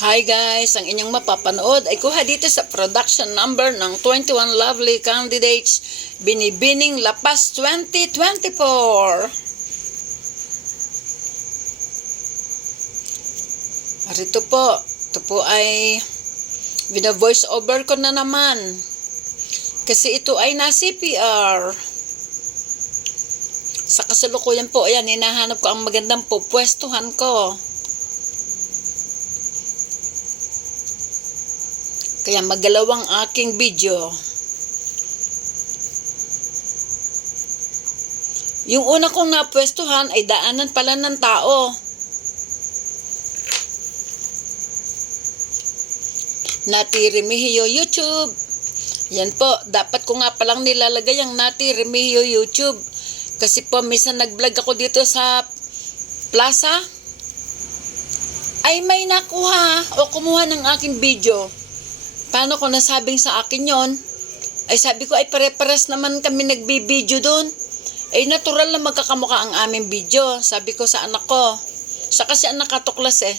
Hi guys, ang inyong mapapanood ay kuha dito sa production number ng 21 Lovely Candidates Binibining Lapas 2024. Arito po, ito po ay bina-voice over ko na naman. Kasi ito ay na CPR. Sa kasalukuyan po, ayan, hinahanap ko ang magandang pupwestuhan ko. Kaya magalawang aking video. Yung una kong napwestuhan ay daanan pala ng tao. Nati Remigio YouTube. Yan po, dapat ko nga palang nilalagay ang Nati Remigio YouTube. Kasi po, minsan nag-vlog ako dito sa plaza. Ay may nakuha o kumuha ng aking video. Paano ko nasabing sa akin yon? Ay sabi ko ay pare-pares naman kami nagbibideo doon. Ay natural na magkakamukha ang aming video. Sabi ko sa anak ko. Siya kasi ang nakatuklas eh.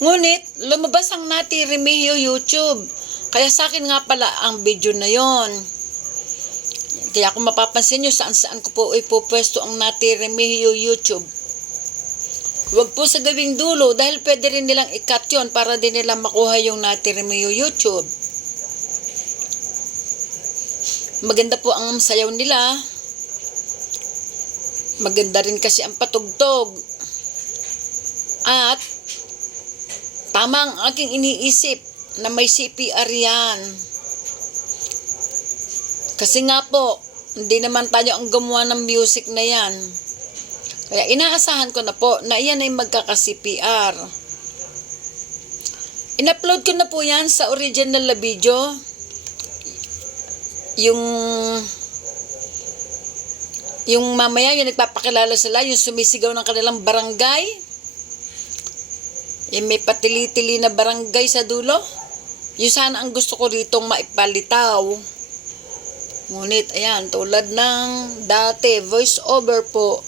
Ngunit lumabas ang Nati Remigio YouTube. Kaya sa akin nga pala ang video na yon. Kaya kung mapapansin nyo saan ko po ipupwesto ang Nati Remigio YouTube. Huwag po sa gawing dulo dahil pwede rin nilang i-cut yun para din nila makuha yung Nati Remigio YouTube. Maganda po ang sayaw nila. Maganda rin kasi ang patugtog. At tama ang aking iniisip na may CPR yan. Kasi nga po, hindi naman tayo ang gumawa ng music na yan. Kaya inaasahan ko na po na iyan ay magkaka-CPR. In-upload ko na po yan sa original na video. Yung mamaya yung nagpapakilala sila, yung sumisigaw ng kanilang barangay. Yung may patili-tili na barangay sa dulo. Yung sana ang gusto ko ritong maipalitaw. Ngunit ayan, tulad ng dati, voice over po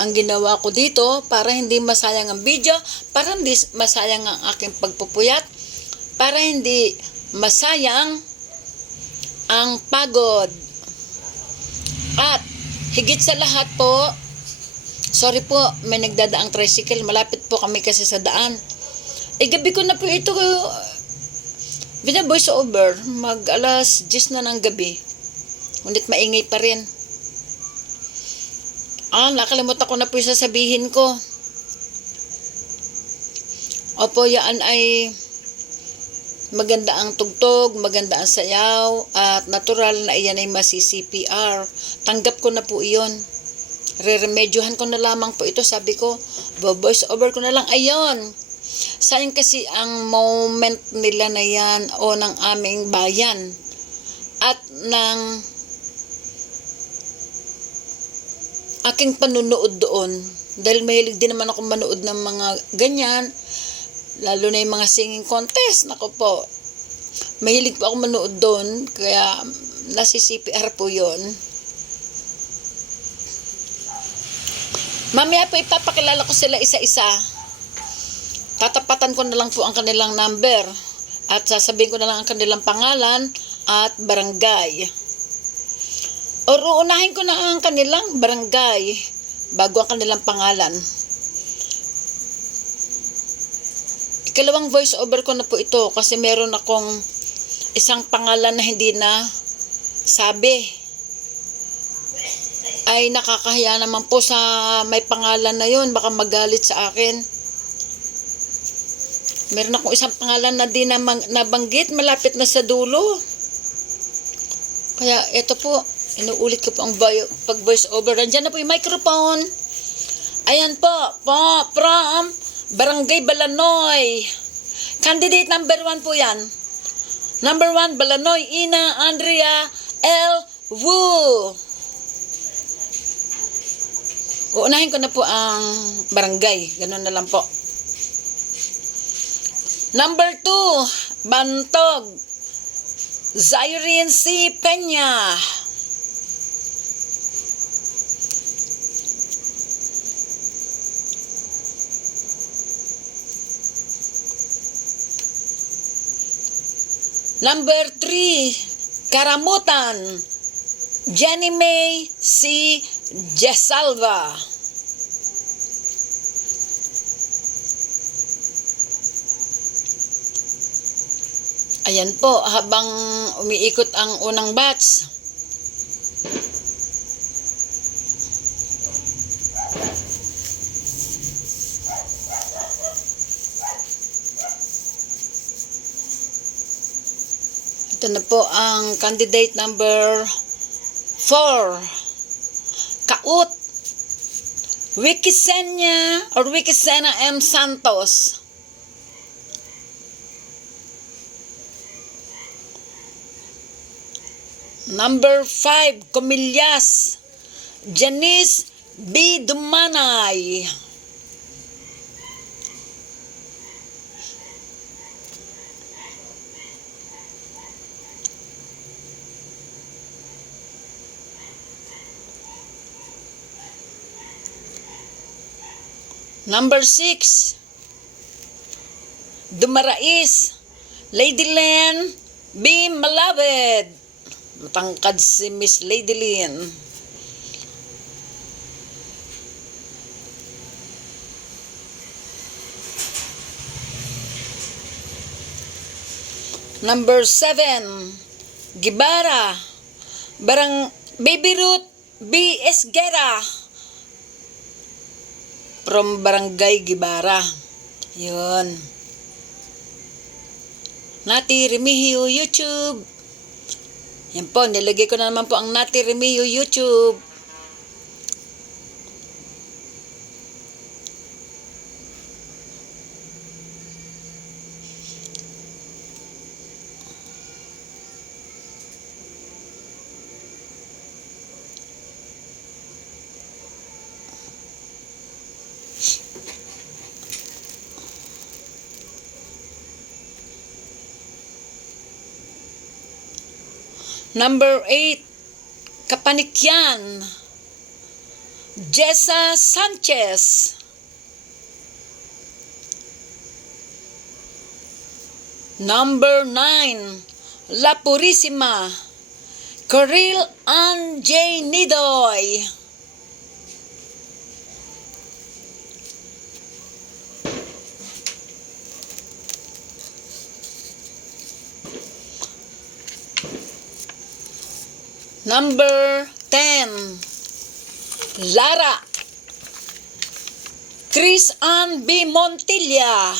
ang ginawa ko dito para hindi masayang ang video, para hindi masayang ang aking pagpupuyat, para hindi masayang ang pagod. At higit sa lahat po, sorry po, may nagdadaang tricycle, malapit po kami kasi sa daan. Gabi ko na po ito bina-voice over, mag alas 10 na ng gabi. Ngunit maingay pa rin. Nakalimutan ko na po yung sasabihin ko. Opo, yan ay maganda ang tugtog, maganda ang sayaw, at natural na iyan ay masi-CPR. Tanggap ko na po iyon. Re-remedyohan ko na lamang po ito. Sabi ko, voice over ko na lang. Ayon. Sayang kasi ang moment nila na yan o ng aming bayan at ng aking panunood doon, dahil mahilig din naman ako manood ng mga ganyan, lalo na yung mga singing contest. Nako po, mahilig po ako manood doon, kaya nasi-CPR po yon. Mamaya po ipapakilala ko sila isa-isa. Tatapatan ko na lang po ang kanilang number at sasabihin ko na lang ang kanilang pangalan at barangay. O uunahin ko na ang kanilang barangay bago ang kanilang pangalan. Ikalawang voice over ko na po ito kasi meron akong isang pangalan na hindi na sabi. Ay nakakahiya naman po sa may pangalan na yun, baka magalit sa akin. Meron akong isang pangalan na di nabanggit, malapit na sa dulo. Kaya ito po, inuulit ko po ang pag-voice over. Nandiyan na po yung microphone. Ayan po, from Barangay Balanoy. Candidate number 1 po yan. Number 1, Balanoy, Ina Andrea L. Wu. Uunahin ko na po ang barangay. Ganun na lang po. Number 2, Bantog, Zyrene C. Peña. Number 3, Karamutan, Jenny May C. Jesalva. Ayan po, habang umiikot ang unang batch. Ito na po ang candidate number 4. Kaut Wikisenia or Wikisena M. Santos. Number 5, Comillas, Janice B. Dumanay. Number 6, Dumarais, Lady Len B. Malabed. Matangkad si Miss Lady Len. Number 7, Gibara, Baby Ruth B. Esguera. From Barangay Gibara. Yun. Nati Remigio YouTube. Yan po, nilagay ko na naman po ang Nati Remigio YouTube. Number 8, Kapanikyan, Jessa Sanchez. Number 9, La Purisima, Coril Ann J. Nidoy. Number 10, Lara, Chris Ann B. Montilla.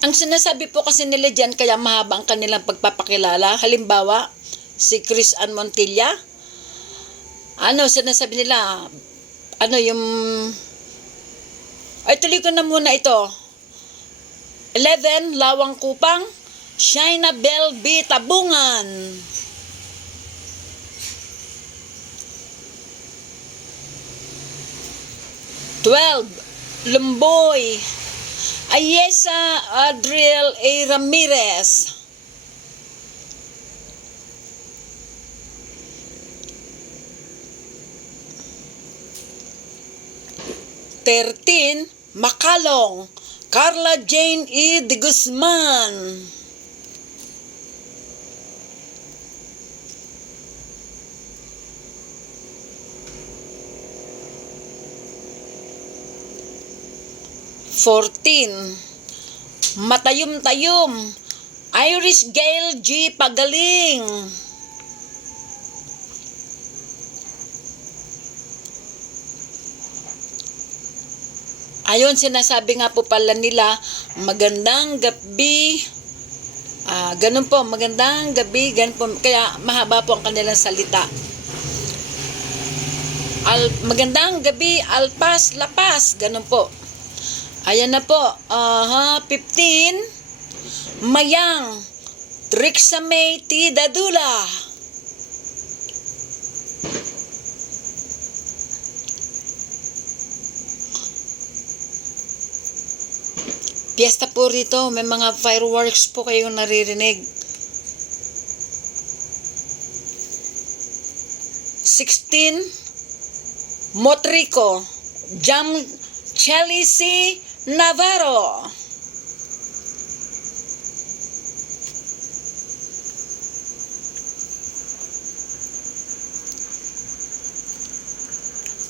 Ang sinasabi po kasi nila dyan, kaya mahaba ang kanilang pagpapakilala. Halimbawa, si Chris Ann Montilla. Sinasabi nila, ay tuloy ko na muna ito. 11, Lawang Kupang, Shaina Bell B. Tabungan. Lumboy, Ayesa Adriel A. Ramirez. Makalong, Carla Jane E. de Guzman. Matayum-tayum, Irish Gail G. Pagaling. Ayon, sinasabi nga po pala nila, magandang gabi. Ganun po, magandang gabi, ganun po. Kaya mahaba po ang kanilang salita. Magandang gabi, Alpas, Lapas, ganun po. Ayan na po. 15, Mayang, Trixamay T. Dadula. Piyesta po rito. May mga fireworks po kayong naririnig. 16, Motrico, Jam Chelsea Navarro.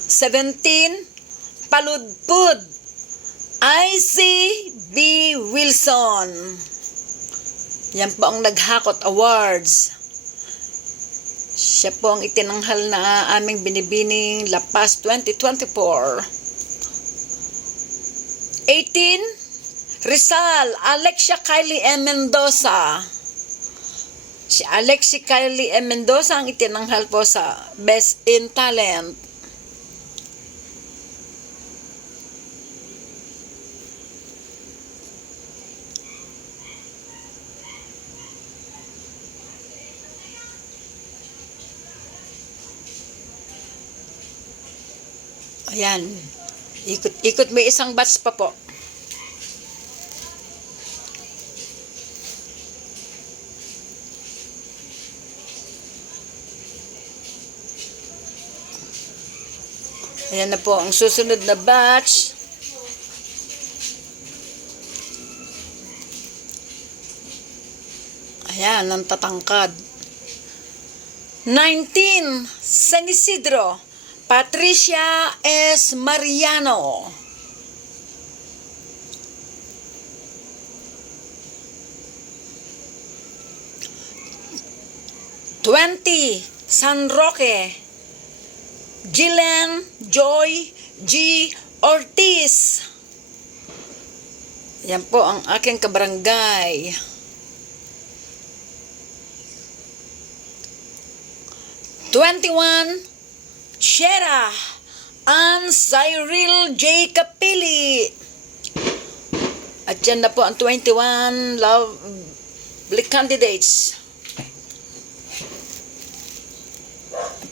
Seventeen, Paludpud, IC.B. Wilson. Yan po ang naghakot awards. Siya po ang itinanghal na aming binibining La Paz 2024. 18, Rizal, Alexia Kylie M. Mendoza. Si Alexia Kylie M. Mendoza ang itinanghal po sa Best in Talent. Ayan. Ikot may isang batch pa po. Ayan na po ang susunod na batch. Ayan, ang tatangkad. 19, San Isidro, Patricia S. Mariano. 20, San Roque, Jillian Joy G. Ortiz. Yan po ang aking kabarangay. 21, Shera and Cyril J. Capili. At yan na po ang 21 lovely candidates.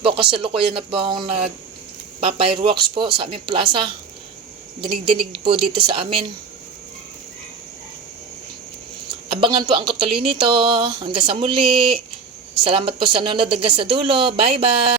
Po kasalukuyan na po ang nagpa-fireworks po sa aming plaza. Dinig-dinig po dito sa amin. Abangan po ang katuloy nito. Hanggang sa muli. Salamat po sa nanonood hanggang sa dulo. Bye-bye!